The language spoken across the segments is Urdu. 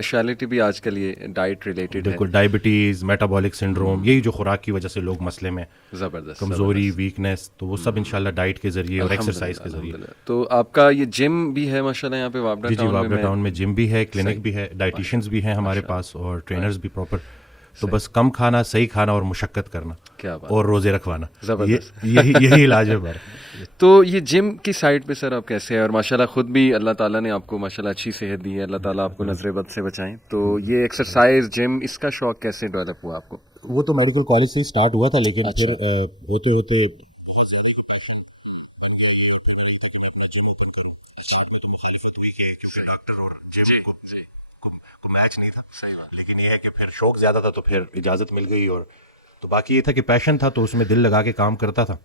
اسپیشلٹی بھی آج کل یہ ڈائٹ ریلیٹڈ ہے. بالکل، ڈائبٹیز، میٹابولک سنڈروم، یہی جو خوراک کی وجہ سے لوگ مسئلے میں، زبردست کمزوری، ویکنیس، تو وہ سب انشاءاللہ ڈائٹ کے ذریعے اور ایکسرسائز کے ذریعے. تو آپ کا یہ جم بھی ہے ماشاء اللہ یہاں پہ وابڈا جی ٹاؤن وابڈا میں؟ ٹاؤن میں جم بھی ہے، کلینک بھی ہے، ڈائٹیشینز بھی ہیں ہمارے پاس اور ٹرینرز بھی پراپر. تو بس کم کھانا، صحیح کھانا اور مشقت کرنا، کیا بات، اور روزے رکھوانا، زبردست. یہی علاج ہے ہمارا. تو یہ جم کی سائڈ پہ سر آپ کیسے ہیں؟ اور ماشاءاللہ خود بھی اللہ تعالیٰ نے آپ کو ماشاءاللہ اچھی صحت دی ہے، اللہ تعالیٰ آپ کو نظر بد سے بچائیں. تو یہ ایکسرسائز جم اس کا شوق کیسے ڈیولپ ہوا آپ کو؟ وہ تو میڈیکل کالج سے ہی اسٹارٹ ہوا تھا، لیکن پھر ہوتے ہوتے مخالفت ہوئی کہ ڈاکٹر اور جم کو میچ نہیں تھا. لیکن یہ ہے کہ پھر شوق زیادہ تھا تو پھر اجازت مل گئی. اور تو باقی یہ تھا کہ پیشن تھا تو اس میں دل لگا کے کام کرتا تھا.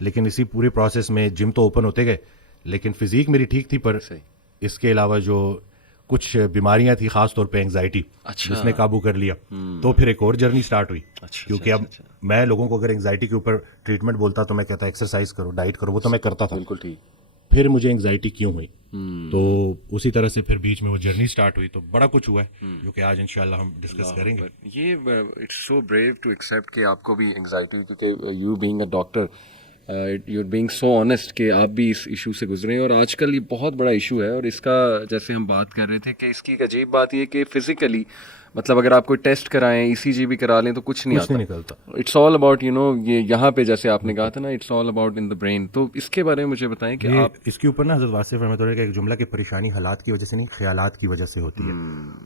لیکن اسی پورے پروسیس میں جم تو اوپن ہوتے گئے، لیکن فزیک میری ٹھیک تھی، پر اس کے علاوہ جو کچھ بیماریاں تھیں، خاص طور پہ انگزائٹی، جس نے قابو کر لیا. تو پھر ایک اور جرنی سٹارٹ ہوئی، کیونکہ اب میں لوگوں کو اگر انگزائٹی کے اوپر ٹریٹمنٹ بولتا تو میں کہتا ایکسرسائز کرو، ڈائٹ کرو، وہ تو میں کرتا تھا. بالکل ٹھیک. پھر مجھے انگزائٹی کیوں ہوئی، تو اسی طرح سے پھر بیچ میں وہ جرنی سٹارٹ ہوئی. تو بڑا کچھ ہوا ہے جو کہ آج انشاءاللہ ہم ڈسکس کریں گے. یہ it's so brave to accept کہ آپ کو بھی انگزائٹی، کیونکہ you being a doctor, you being so honest کہ آپ بھی اس ایشو سے گزرے ہیں. اور آج کل یہ بہت بڑا ایشو ہے، اور اس کا جیسے ہم بات کر رہے تھے کہ اس کی ایک عجیب بات یہ کہ فزیکلی مطلب اگر آپ کوئی ٹیسٹ کرائیں، ای سی جی بھی کرا لیں تو کچھ نہیں نکلتا. اٹس آل اباؤٹ یہ یہاں پہ جیسے آپ نے کہا تھا نا، it's all about in the brain. تو اس کے بارے میں مجھے بتائیں کہ آپ اس کے اوپر نا حضرت واصف رحمۃ اللہ کا ایک جملہ کہ پریشانی حالات کی وجہ سے نہیں، خیالات کی وجہ سے ہوتی ہے.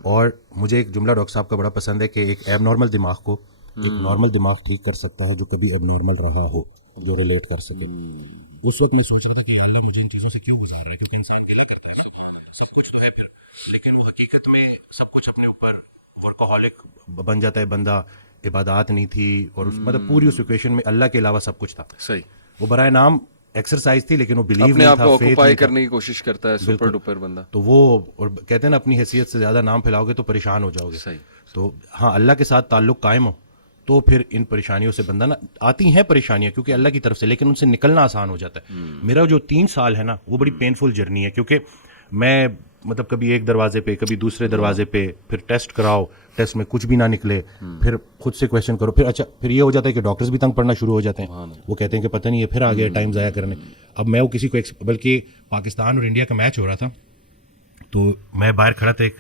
اور مجھے ایک جملہ ڈاکٹر صاحب کا بڑا پسند ہے کہ ایک ایب نارمل دماغ کو ایک نارمل دماغ ٹھیک کر سکتا ہے جو کبھی ایب نارمل رہا ہو، جو ریلیٹ کر سکے. اس وقت میں سوچ رہا تھا کہ اللہ مجھے ان چیزوں سے کیوں گزار رہا ہے، کیونکہ انسان گلا کرتا ہے سب کچھ تو ہے پھر، لیکن وہ حقیقت میں سب کچھ اپنے اوپر ورکہولک بن جاتا ہے بندہ. عبادات نہیں تھی، اور مطلب پوری اس ایکویشن میں اللہ کے علاوہ سب کچھ تھا. صحیح، وہ برائے نام ایکسرسائز تھی، لیکن وہ بلیو اپنے نہیں آپ تھا، کو فیتھ آکوپائی نہیں تھا. کرنے کی کوشش کرتا ہے سپر ڈوپر بندہ. تو وہ اور کہتے ہیں نا اپنی حیثیت سے زیادہ نام پھیلاؤ گے تو پریشان ہو جاؤ گے. صحیح. تو ہاں، اللہ کے ساتھ تعلق قائم ہو تو پھر ان پریشانیوں سے بندہ نا، آتی ہیں پریشانیاں کیونکہ اللہ کی طرف سے، لیکن ان سے نکلنا آسان ہو جاتا ہے. میرا جو 3 سال ہے نا وہ بڑی پینفل جرنی ہے، کیونکہ میں مطلب کبھی ایک دروازے پہ، کبھی دوسرے دروازے پہ، پھر ٹیسٹ کراؤ، ٹیسٹ میں کچھ بھی نہ نکلے، پھر خود سے کویشچن کرو، پھر اچھا پھر یہ ہو جاتا ہے کہ ڈاکٹرز بھی تنگ پڑنا شروع ہو جاتے ہیں. وہ کہتے ہیں کہ پتہ نہیں ہے پھر آ گیا ٹائم ضائع کرنے. اب میں وہ کسی کو بلکہ پاکستان اور انڈیا کا میچ ہو رہا تھا، تو میں باہر کھڑا تھا ایک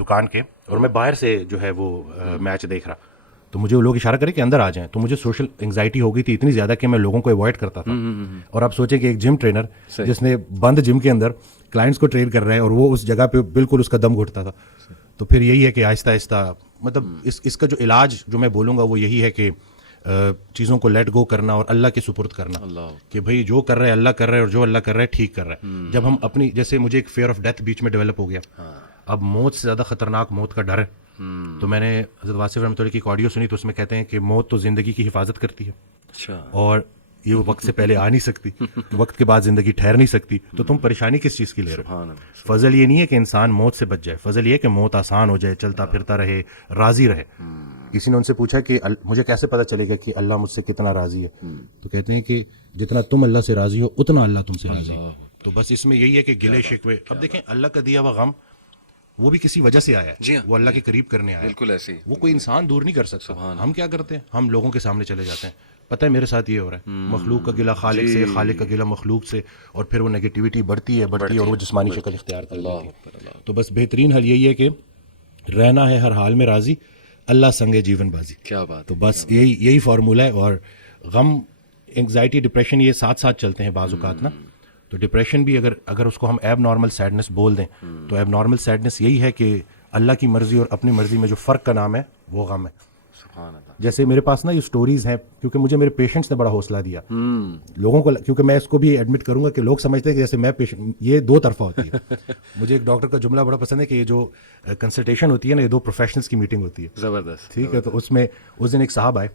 دکان کے، اور میں باہر سے جو ہے وہ میچ دیکھ رہا. تو مجھے وہ لوگ اشارہ کرے کہ اندر آ جائیں. تو مجھے سوشل انگزائٹی ہو گئی تھی اتنی زیادہ کہ میں لوگوں کو اوائڈ کرتا تھا. اور آپ سوچیں کہ ایک جم ٹرینر جس نے بند جم کے اندر کلائنٹس کو ٹرین کر رہے ہیں، اور وہ اس جگہ پہ بالکل اس کا دم گھٹتا تھا. تو پھر یہی ہے کہ آہستہ آہستہ مطلب اس کا جو علاج جو میں بولوں گا وہ یہی ہے کہ چیزوں کو لیٹ گو کرنا اور اللہ کے سپرد کرنا، کہ بھائی جو کر رہا ہے اللہ کر رہا ہے، اور جو اللہ کر رہا ہے ٹھیک کر رہا ہے. جب ہم اپنی، جیسے مجھے ایک فیئر آف ڈیتھ بیچ میں ڈیولپ ہو گیا، اب موت سے زیادہ خطرناک موت کا ڈر ہے. تو میں نے حضرت واصف رحمۃ اللہ کی ایک آڈیو سنی، تو اس میں کہتے ہیں کہ موت تو زندگی کی حفاظت کرتی ہے، اور یہ وقت سے پہلے آ نہیں سکتی، وقت کے بعد زندگی ٹھہر نہیں سکتی. تو تم پریشانی کس چیز کی لے رہے ہو؟ فضل یہ نہیں ہے کہ انسان موت سے بچ جائے، فضل یہ ہے کہ موت آسان ہو جائے، چلتا پھرتا رہے، راضی رہے. کسی نے ان سے پوچھا کہ مجھے کیسے پتا چلے گا کہ اللہ مجھ سے کتنا راضی ہے؟ تو کہتے ہیں کہ جتنا تم اللہ سے راضی ہو اتنا اللہ تم سے راضی ہے. تو بس اس میں یہی ہے کہ گلے شکوے، اب دیکھیں اللہ کا دیا ہوا غم وہ بھی کسی وجہ سے آیا ہے، وہ اللہ کے قریب کرنے آیا ہے. بالکل ایسے ہی، وہ کوئی انسان دور نہیں کر سکتا. ہم کیا کرتے ہیں؟ ہم لوگوں کے سامنے چلے جاتے ہیں. پتہ ہے میرے ساتھ یہ ہو رہا ہے، مخلوق کا گلہ خالق سے، خالق کا گلہ مخلوق سے، اور پھر وہ نیگیٹیوٹی بڑھتی ہے اور وہ جسمانی شکل اختیار کر لیتی ہے. تو بس بہترین حل یہی ہے کہ رہنا ہے ہر حال میں راضی، اللہ سنگے جیون بازی. کیا بات. تو بس یہی فارمولہ ہے. اور غم، انگزائٹی، ڈپریشن یہ ساتھ ساتھ چلتے ہیں بعض اوقات نا. تو ڈپریشن بھی اگر اس کو ہم ایب نارمل سیڈنس بول دیں تو ایب نارمل سیڈنس یہی ہے کہ اللہ کی مرضی اور اپنی مرضی میں جو فرق کا نام ہے وہ غم ہے. جیسے میرے پاس نا یہ سٹوریز ہیں، کیونکہ مجھے میرے پیشنٹس نے بڑا حوصلہ دیا لوگوں کو، کیونکہ میں اس کو بھی ایڈمٹ کروں گا کہ لوگ سمجھتے ہیں کہ جیسے میں پیشنٹ، یہ 2 طرفہ ہوتی ہے. مجھے ایک ڈاکٹر کا جملہ بڑا پسند ہے کہ یہ جو کنسلٹیشن ہوتی ہے نا، یہ 2 پروفیشنلس کی میٹنگ ہوتی ہے. زبردست. ٹھیک ہے. تو اس میں اس دن ایک صاحب آئے،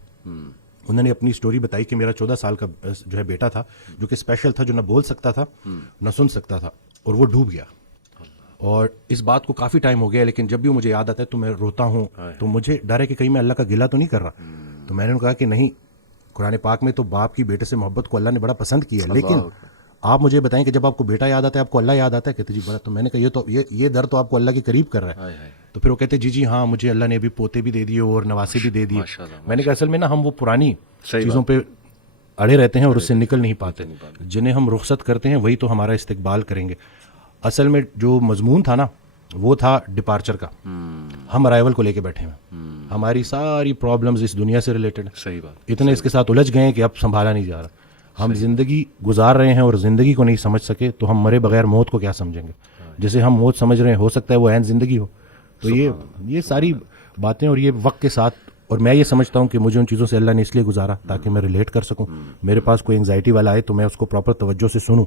انہوں نے اپنی سٹوری بتائی کہ میرا 14 سال کا جو ہے بیٹا تھا، جو کہ اسپیشل تھا، جو نہ بول سکتا تھا نہ سن سکتا تھا، اور وہ ڈوب گیا. اور اس بات کو کافی ٹائم ہو گیا، لیکن جب بھی مجھے یاد آتا ہے تو میں روتا ہوں. تو مجھے ڈر ہے کہ کہیں میں اللہ کا گلہ تو نہیں کر رہا. تو میں نے کہا کہ نہیں، قرآن پاک میں تو باپ کی بیٹے سے محبت کو اللہ نے بڑا پسند کیا ہے، لیکن آپ مجھے بتائیں کہ جب آپ کو بیٹا یاد آتا ہے آپ کو اللہ یاد آتا ہے؟ کہتے جی بڑا. تو میں نے کہا یہ در تو آپ کو اللہ کے قریب کر رہا ہے. ہائے ہائے تو پھر وہ کہتے جی جی ہاں مجھے اللہ نے ابھی پوتے بھی دے دیے اور نواسے بھی دے دیے. ماشاء اللہ. میں نے کہا اصل میں نا ہم وہ پرانی صحیح چیزوں بات. پہ اڑے رہتے ہیں اور اس سے نکل نہیں پاتے. جنہیں ہم رخصت کرتے ہیں وہی تو ہمارا استقبال کریں گے. اصل میں جو مضمون تھا نا وہ تھا ڈپارچر کا. ہم ارائیول کو لے کے بیٹھے ہیں. ہماری ساری پرابلمز اس دنیا سے ریلیٹڈ. صحیح بات. اتنے اس کے ساتھ الجھ گئے ہیں کہ اب سنبھالا نہیں جا رہا. ہم زندگی گزار رہے ہیں اور زندگی کو نہیں سمجھ سکے تو ہم مرے بغیر موت کو کیا سمجھیں گے. جسے ہم موت سمجھ رہے ہیں ہو سکتا ہے وہ عین زندگی ہو. تو یہ ساری باتیں اور یہ وقت کے ساتھ. اور میں یہ سمجھتا ہوں کہ مجھے ان چیزوں سے اللہ نے اس لیے گزارا تاکہ میں ریلیٹ کر سکوں. میرے پاس کوئی انگزائٹی والا آئے تو میں اس کو پراپر توجہ سے سنوں,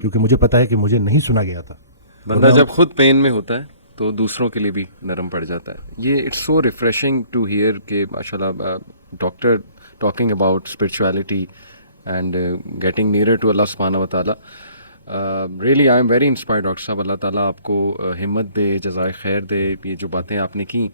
کیونکہ مجھے پتا ہے کہ مجھے نہیں سنا گیا تھا. بندہ جب خود پین میں ہوتا ہے تو دوسروں کے لیے بھی نرم پڑ جاتا ہے. یہ it's so refreshing to hear کہ ماشاء اللہ doctor talking about spirituality and getting nearer to Allah سبحانہ و تعالیٰ. Really I am very inspired doctor صاحب. اللہ تعالیٰ آپ کو ہمت دے, جزائے خیر دے. یہ جو باتیں آپ نے کی